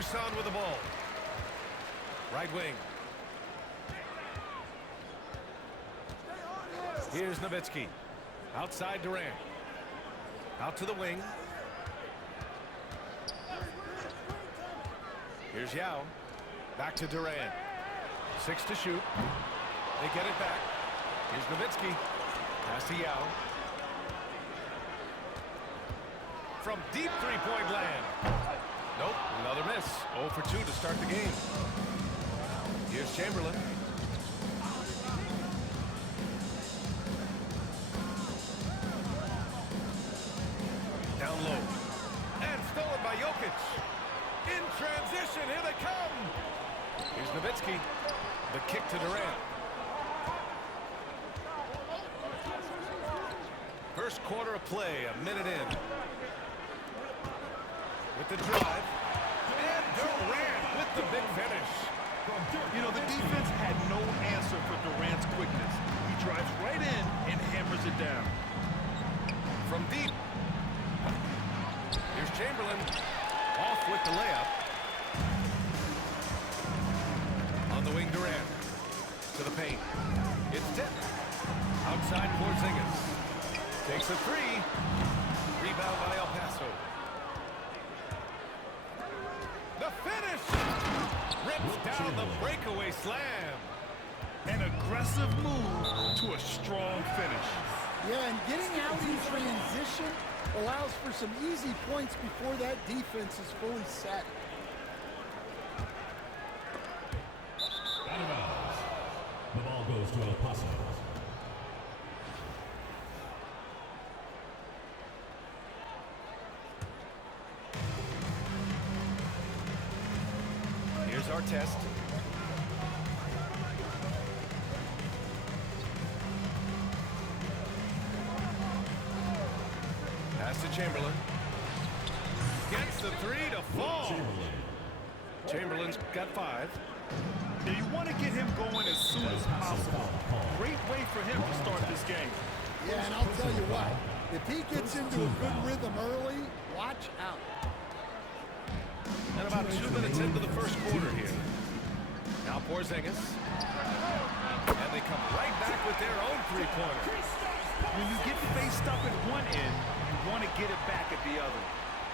Tucson with the ball. Right wing. Here's Nowitzki. Outside Durant. Out to the wing. Here's Yao. Back to Durant. 6 to shoot. They get it back. Here's Nowitzki. Pass to Yao. From deep three-point land. Nope, another miss. 0 for 2 to start the game. Here's Chamberlain. Down low. And stolen by Jokic. In transition, here they come. Here's Nowitzki. The kick to Durant. First quarter of play, a minute in. With the drive. And Durant with the big finish. You know, the defense had no answer for Durant's quickness. He drives right in and hammers it down. From deep. Here's Chamberlain. Off with the layup. On the wing, Durant. To the paint. It's tipped. Outside Porzingis. Takes a three. Rebound by El Paso. The finish! Rips down the breakaway slam. An aggressive move to a strong finish. Yeah, and getting out in transition allows for some easy points before that defense is fully set. Out of bounds. The ball goes to El Paso. Here's our test. Pass to Chamberlain. Gets the three to fall. Chamberlain's got 5. Now you want to get him going as soon as possible. Great way for him to start this game. Yeah, and I'll tell you what, if he gets into a good rhythm early, watch out. And about 2 minutes into the first quarter here. Now Porzingis. And they come right back with their own three-pointer. When you get faced up at one end, you want to get it back at the other.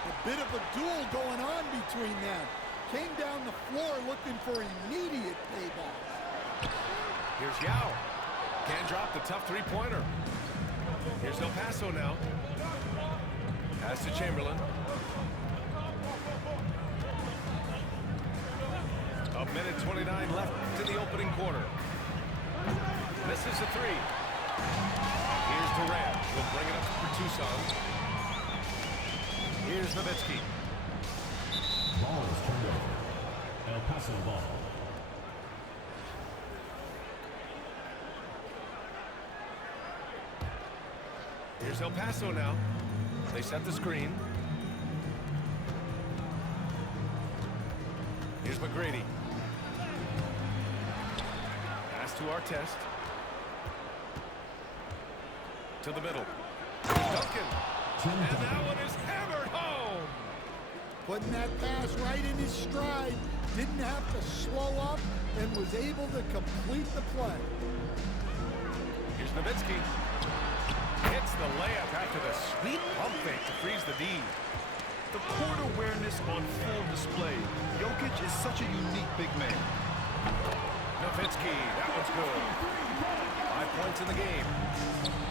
A bit of a duel going on between them. Came down the floor looking for immediate payback. Here's Yao. Can't drop the tough three-pointer. Here's El Paso now. Pass to Chamberlain. A minute 29 left in the opening quarter. Misses a three. Here's Durant. Will bring it up for Tucson. Here's Nowitzki. Ball is turned over. El Paso ball. Here's El Paso now. They set the screen. Here's McGrady. Pass to Artest. To the middle. Duncan. And that one is hammered home. Putting that pass right in his stride. Didn't have to slow up and was able to complete the play. Here's Nowitzki. Hits the layup after the sweet pump fake to freeze the D. The court awareness on full display. Jokic is such a unique big man. Nowitzki, that one's good. 5 points in the game.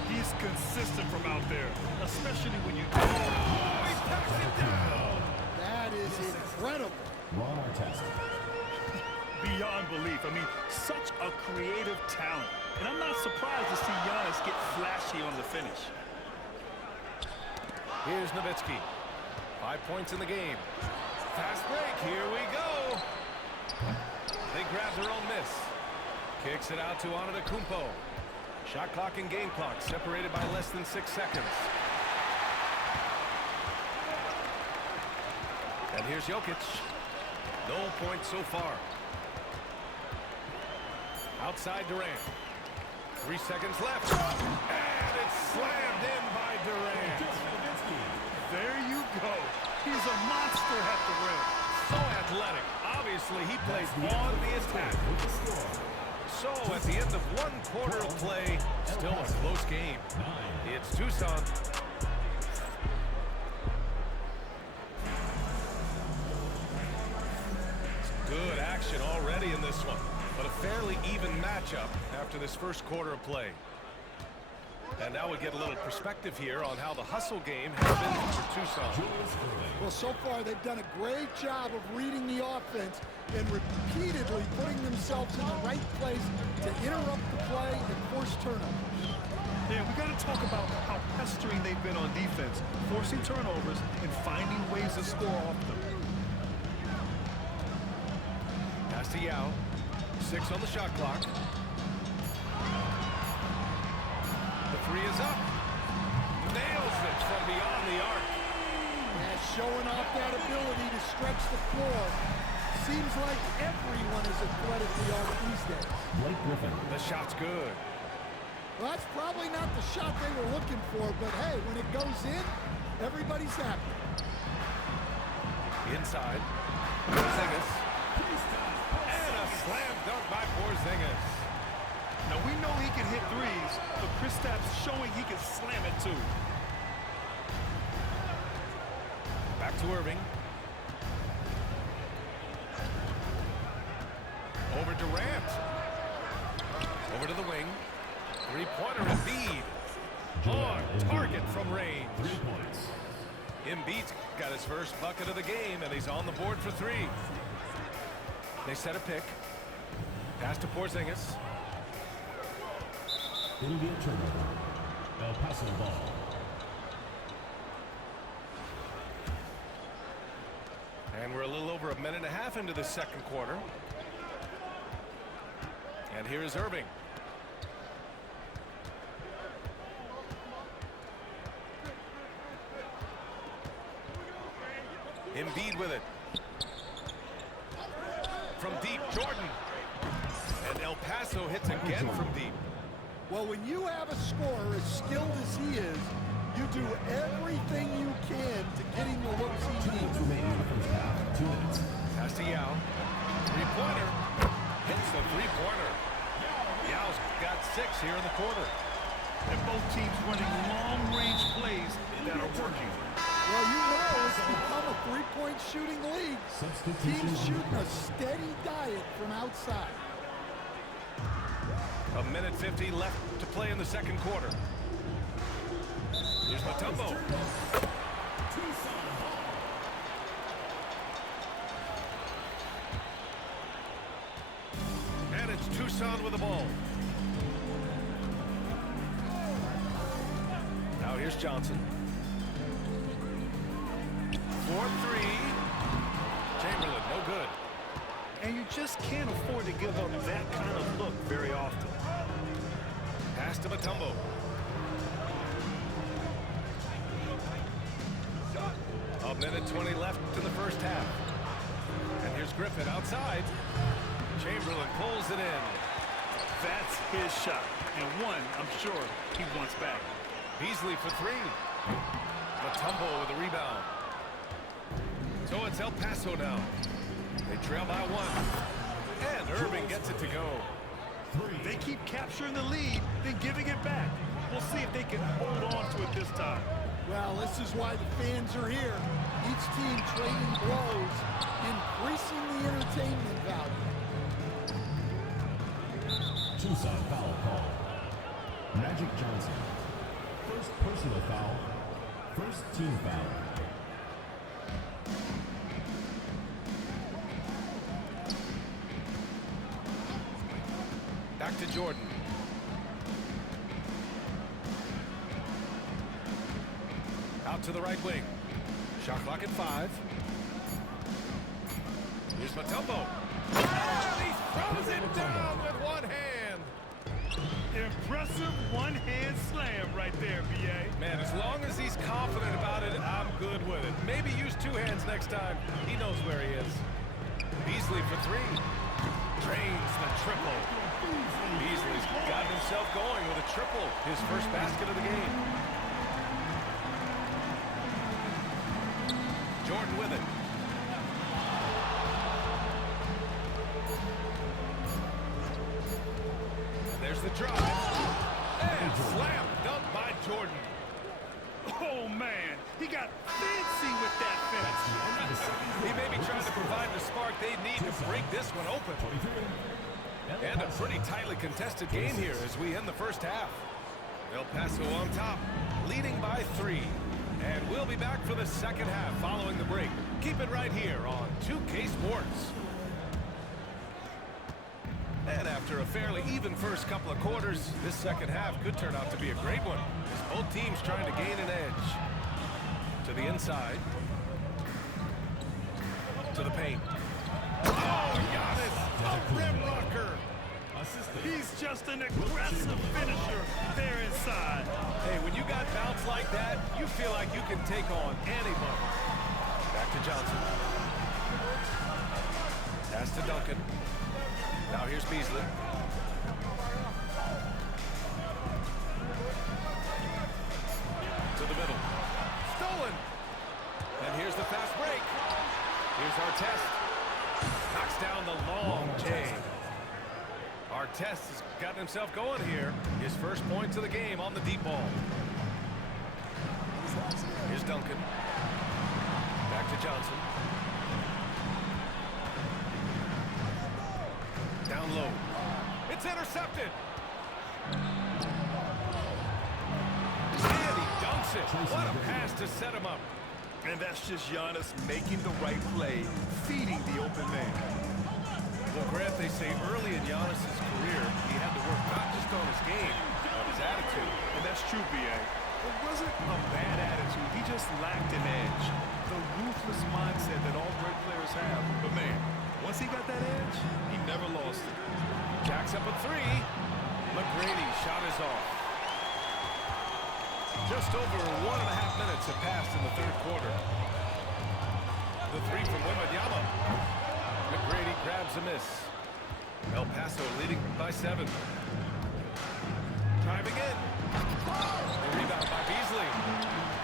He's consistent from out there, especially when you... Oh, he packs it down. That is incredible. Ron Artest. Beyond belief. I mean, such a creative talent. And I'm not surprised to see Giannis get flashy on the finish. Here's Nowitzki. 5 points in the game. Fast break. Here we go. They grab their own miss. Kicks it out to Antetokounmpo. Shot clock and game clock separated by less than 6 seconds. And here's Jokic. No points so far. Outside Durant. 3 seconds left. And it's slammed in by Durant. There you go. He's a monster at the rim. So athletic. Obviously, he plays on the attack. So at the end of one quarter of play, still a close game. It's Tucson. Good action already in this one, but a fairly even matchup after this first quarter of play. And now we get a little perspective here on how the hustle game has been for Tucson. Well, so far they've done a great job of reading the offense and repeatedly putting themselves in the right place to interrupt the play and force turnovers. Yeah, we got to talk about how pestering they've been on defense, forcing turnovers and finding ways to score off them. Pass to Yao. 6 on the shot clock. The three is up. Nails it from beyond the arc. Yeah, showing off that ability to stretch the floor. Seems like everyone is a threat at the arc these days. Blake Griffin. The shot's good. Well, that's probably not the shot they were looking for, but hey, when it goes in, everybody's happy. Inside. Porzingis. And a slam dunk by Porzingis. Now, we know he can hit threes, but Kristaps showing he can slam it too. Back to Irving. Over Durant. Over to the wing. Three-pointer Embiid. On target from range. 3 points. Embiid's got his first bucket of the game, and he's on the board for 3. They set a pick. Pass to Porzingis. It'll be a turnover. El Paso ball. And we're a little over a minute and a half into the second quarter. And here is Irving. Embiid with it. From deep, Jordan. And El Paso hits again from deep. Well, when you have a scorer as skilled as he is, you do everything you can to get him the looks he 2 minutes needs. remaining in the first half. 2 minutes. Pass to Yao. Three-pointer. Hits the three-pointer. Yao's got 6 here in the quarter. And both teams running long-range plays that are working. Well, you know it's become a three-point shooting league. Substitution. Teams shooting a steady diet from outside. A minute 50 left to play in the second quarter. Here's Mutombo. And it's Tucson with the ball. Now here's Johnson. 4-3. Chamberlain, no good. And you just can't afford to give up that kind of look very often. Pass to Mutombo. A minute 20 left in the first half. And here's Griffin outside. Chamberlain pulls it in. That's his shot. And one, I'm sure, he wants back. Beasley for 3. Mutombo with a rebound. So it's El Paso now. They trail by 1. And Irving gets it to go. They keep capturing the lead, then giving it back. We'll see if they can hold on to it this time. Well, this is why the fans are here. Each team trading blows, increasing the entertainment value. Tucson foul call. Magic Johnson. First personal foul. First team foul. Back to Jordan. Out to the right wing. Shot clock at 5. Here's Mutombo. And he throws it down with one hand. Impressive one-hand slam right there, B.A. Man, as long as he's confident about it, I'm good with it. Maybe use 2 hands next time. He knows where he is. Beasley for 3. Drains the triple. Beasley's got himself going with a triple. His first basket of the game. Jordan with it. He got fancy with that finish. He may be trying to provide the spark they need to break this one open. And a pretty tightly contested game here as we end the first half. El Paso on top, leading by 3. And we'll be back for the second half following the break. Keep it right here on 2K Sports. And after a fairly even first couple of quarters, this second half could turn out to be a great one, as both teams trying to gain an edge. To the inside. To the paint. Oh, Giannis, a rim rocker. He's just an aggressive finisher there inside. Hey, when you got bounce like that, you feel like you can take on anybody. Back to Johnson. Pass to Duncan. Now here's Beasley. To the middle. Stolen. And here's the fast break. Here's Artest. Knocks down the long J. Artest has gotten himself going here. His first points of the game on the deep ball. Here's Duncan. Back to Johnson. Down low. It's intercepted. And he dunks it. What a pass to set him up. And that's just Giannis making the right play, feeding the open man. Well, Grant, they say early in Giannis' career, he had to work not just on his game, but his attitude. And that's true, B.A. It wasn't a bad attitude. He just lacked an edge. The ruthless mindset that all great players have. But, man, once he got that edge, he never lost it. Jacks up a 3. McGrady shot is off. Just over 1.5 minutes have passed in the third quarter. The 3 from Wembanyama. McGrady grabs a miss. El Paso leading by 7. Driving in. The rebound by Beasley.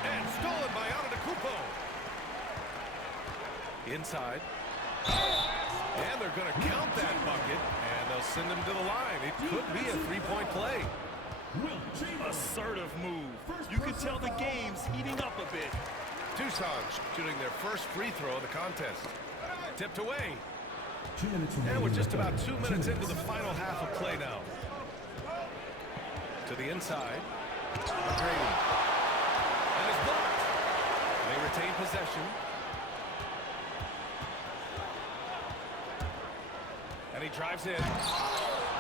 And stolen by Antetokounmpo. Inside. And they're going to count that bucket. And they'll send him to the line. It could be a 3-point play. Assertive move. You can tell the game's heating up a bit. Tucson shooting their first free throw of the contest. Tipped away. And we're just about 2 minutes into the final half of play now. To the inside. McGrady. And it's blocked. They retain possession. And he drives in.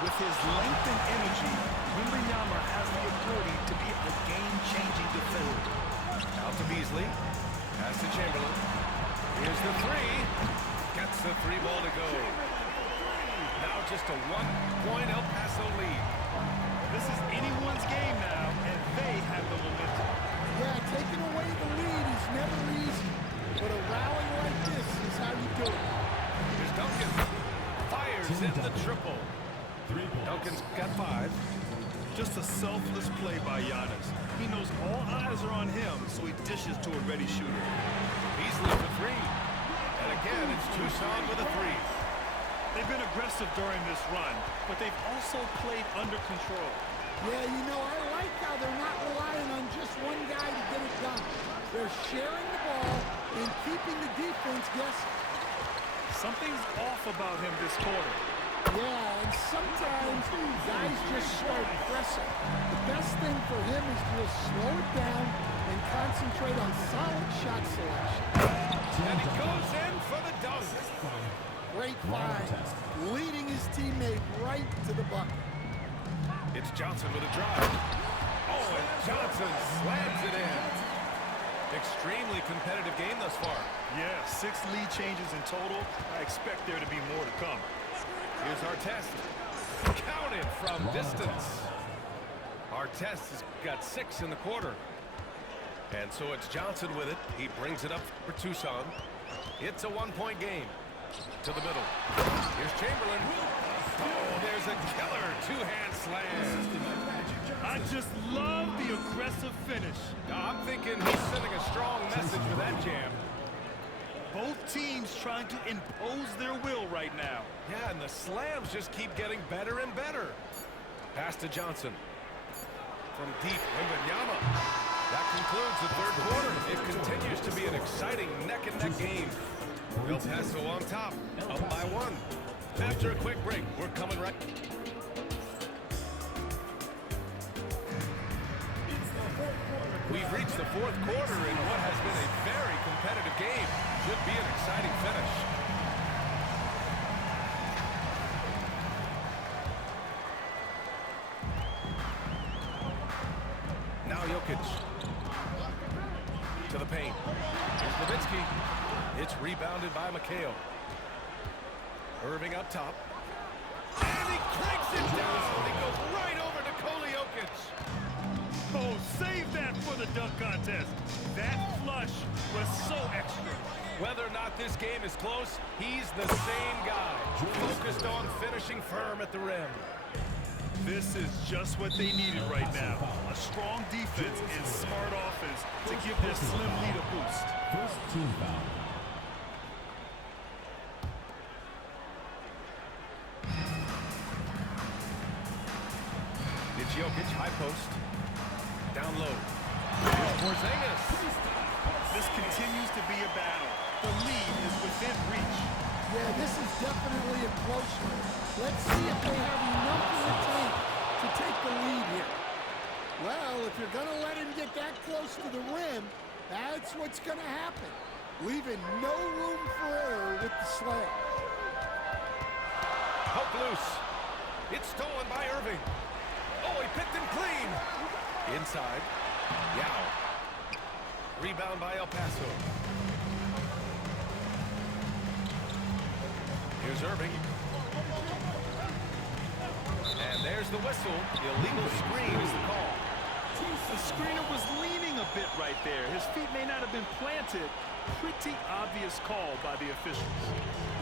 With his length and energy, Wembanyama has the ability to be a game-changing defender. Out to Beasley. Pass to Chamberlain. Here's the 3. Gets the 3 ball to go. Now just a 1-point El Paso lead. This is anyone's game now, and they have the momentum. Yeah, taking away the lead is never easy, but a rally like this is how you do it. Here's Duncan. Fires in the triple. Duncan's got 5. Just a selfless play by Giannis. He knows all eyes are on him, so he dishes to a ready shooter. Beasley for 3. And again, it's Tucson with a 3. They've been aggressive during this run, but they've also played under control. Yeah, you know, I like how they're not relying on just one guy to get it done. They're sharing the ball and keeping the defense guessing. Something's off about him this quarter. Yeah, and sometimes guys just start pressing. The best thing for him is to just slow it down and concentrate on solid shot selection. And he goes in for the dunk. Great find, leading his teammate right to the bucket. It's Johnson with a drive. Oh, and Johnson slams it in. Extremely competitive game thus far. Yeah, 6 lead changes in total. I expect there to be more to come. Here's Artest. Counted from distance. Artest has got 6 in the quarter. And so it's Johnson with it. He brings it up for Tucson. It's a 1-point game. To the middle. Here's Chamberlain. Oh, there's a killer 2-hand slam. I just love the aggressive finish. I'm thinking he's sending a strong message with that jam. Both teams trying to impose their will right now. Yeah, and the slams just keep getting better and better. Pass to Johnson. From deep, Wembanyama. That concludes the third quarter. It continues to be an exciting neck-and-neck game. El Paso on top, up by 1. After a quick break, we're coming right. We've reached the fourth quarter in what has been a very competitive game. Should be an exciting finish. Now Jokic. To the paint. Here's Nowitzki. It's rebounded by McHale. Irving up top. And he cranks it down. He goes right over to Nikola Jokic. Oh, save that for the dunk contest. That flush was so extra. Whether or not this game is close, he's the same guy. Focused on finishing firm at the rim. This is just what they needed right now. A strong defense and smart offense to give their slim lead a boost. First team foul. It's Jokic, high post. Down low. Here's Porzingis. This continues to be a battle. The lead is within reach. Yeah, this is definitely a close one. Let's see if they have enough in the tank to take the lead here. Well, if you're going to let him get that close to the rim, that's what's going to happen. Leaving no room for error with the slam. Hook loose. It's stolen by Irving. Oh, he picked him clean. Inside. Yao. Rebound by El Paso. Here's Irving. And there's the whistle. The illegal screen is the call. The screener was leaning a bit right there. His feet may not have been planted. Pretty obvious call by the officials.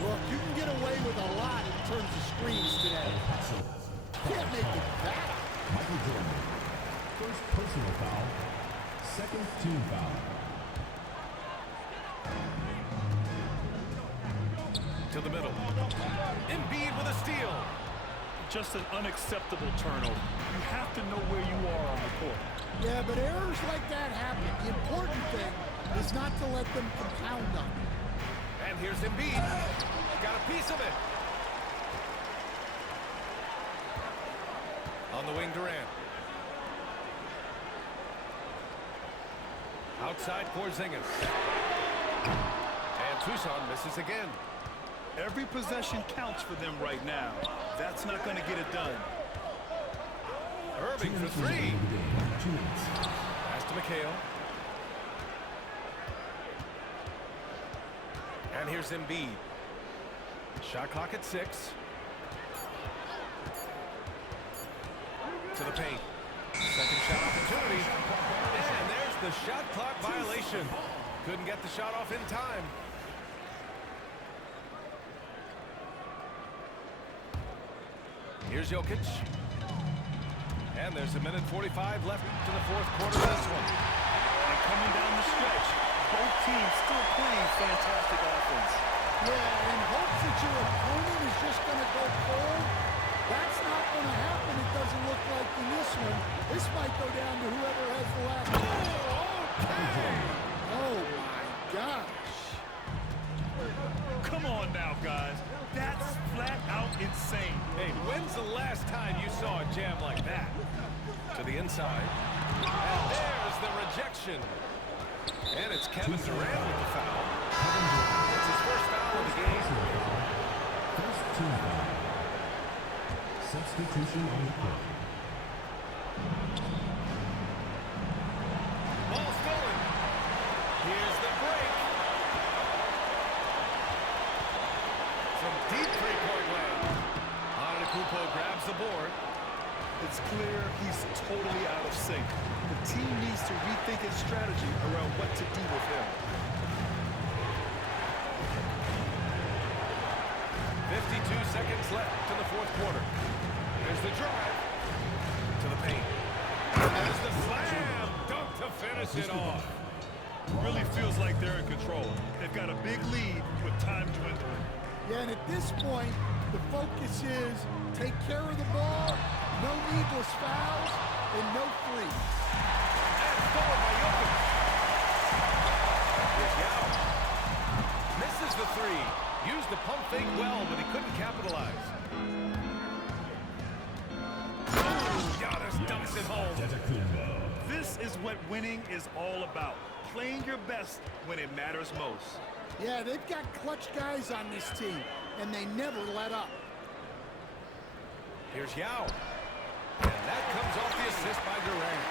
Look, you can get away with a lot in terms of screens today. Can't make it back. Michael Jordan. First personal foul. Second team foul. To the middle. Embiid with a steal. Just an unacceptable turnover. You have to know where you are on the court. Yeah, but errors like that happen. The important thing is not to let them compound on you. And here's Embiid. Got a piece of it. On the wing, Durant. Outside, Porzingis. And Tucson misses again. Every possession counts for them right now. That's not going to get it done. Irving for 3. Pass to McHale. And here's Embiid. Shot clock at 6. To the paint. Second shot opportunity. And there's the shot clock violation. Couldn't get the shot off in time. Here's Jokic. And there's a minute 45 left to the fourth quarter of this one. And coming down the stretch, both teams still playing fantastic offense. Yeah, and hopes that your opponent is just going to go cold. That's not going to happen, it doesn't look like in this one. This might go down to whoever has the last word. Okay. Oh, my gosh. Come on now, guys. That's flat out insane. Hey, when's the last time you saw a jam like that? To the inside. And there's the rejection. And it's Kevin Durant with the foul. It's his first foul of the game. First team foul. Substitution on the court. Ball stolen. Here's the break. From deep three-point land. Antetokounmpo grabs the board. It's clear he's totally out of sync. The team needs to rethink its strategy around what to do with him. 52 seconds left to the fourth quarter. There's the drive. To the paint. There's the slam. Dunk to finish it off. Really feels like they're in control. They've got a big lead with time dwindling. Yeah, and at this point, the focus is take care of the ball, no needless fouls, and no threes. And forward by Jokic. Here's Yao. Misses the three. Used the pump fake well, but he couldn't capitalize. Giannis dumps it home. Antetokounmpo. This is what winning is all about. Playing your best when it matters most. Yeah, they've got clutch guys on this team, and they never let up. Here's Yao. And that comes off the assist by Durant.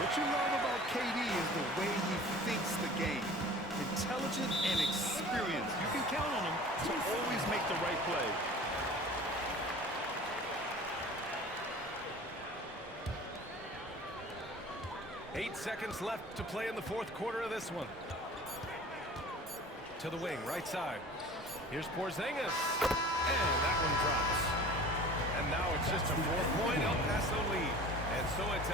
What you love about KD is the way he thinks the game. Intelligent and experience. You can count on him to always make the right play. Eight seconds left to play in the fourth quarter of this one. To the wing, right side. Here's Porzingis. And that one drops. And now it's just a 4-point El Paso lead. And so it's